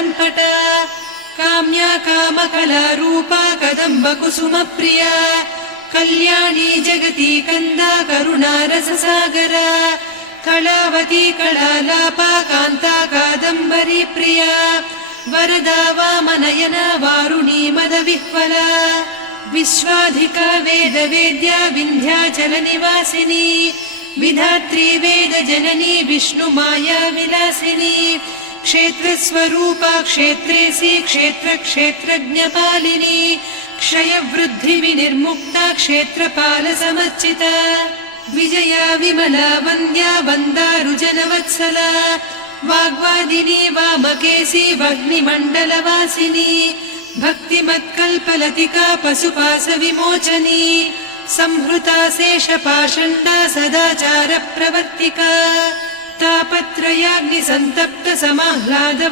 लम्पटा काम्या कामकलारूपा कदम्बकुसुमप्रिया कल्याणी जगती कन्दा करुणारससागरा कलावती कलालापा कान्ता कादम्बरी प्रिया वरदा वामनयना वारुणी मदविह्वला विश्वाधिका वेदवेद्या विन्ध्याचलनिवासिनी विधात्री वेदजननी विष्णुमाया विलासिनी क्षेत्रस्वरूपा क्षेत्रेसी क्षेत्रक्षेत्रज्ञपालिनी क्षयवृद्धिविनिर्मुक्ता क्षेत्रपालसमर्चिता विजया विमला वन्द्या वन्दारुजनवत्सला वाग्वादिनी वामकेशी वह्निमण्डलवासिनी भक्तिमत्कल्पलतिका पशुपाशविमोचनी संहृता शेषपाषण्डा सदाचारप्रवर्तिका तापत्रयाग्निसन्तप्त समाह्लादवती